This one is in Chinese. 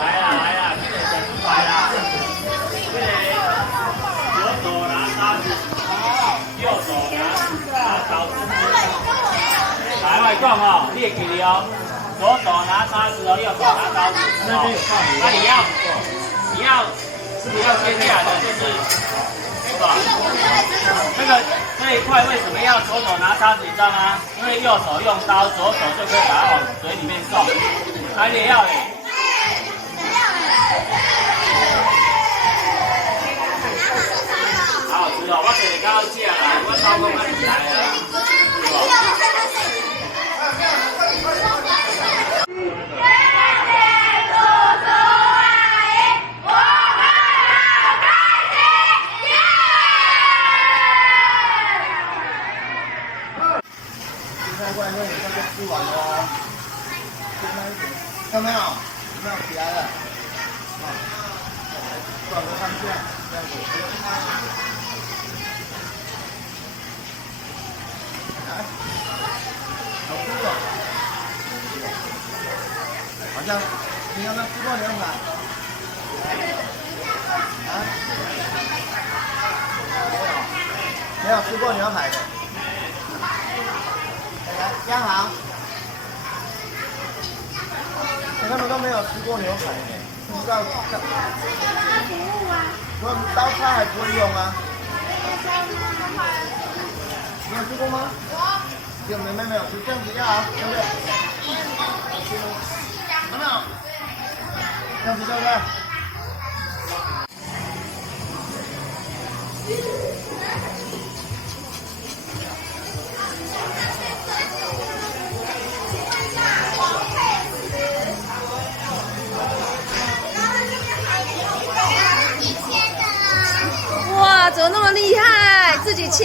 来啦来啦，这个整出来啦。这个左手拿叉子，右手拿刀子。来，我讲哦，你会记得哦。左手拿叉子哦，右手拿刀子哦。那你要接下来的就是是吧？这个这一块为什么要左手拿叉子，你知道吗？因为右手用刀，左手就可以把它往嘴里面送。来，你要嘞。好好吃哦！我给你刚刚吃啦，我刀工较厉害啊，外面那个吃完了哦，看到没有？有没有起来了？啊，转个方向，这样子。来，好吃不？好像你有没有吃过牛排？啊？没有吃过牛排的。来，嘉豪，他们都没有吃过牛排，不知道。我刀叉还不会用啊？你有吃过吗？有，妹妹没有吃，这样子要好，对不对？有没有？这样子对不对？哇，怎么那么厉害？自己切。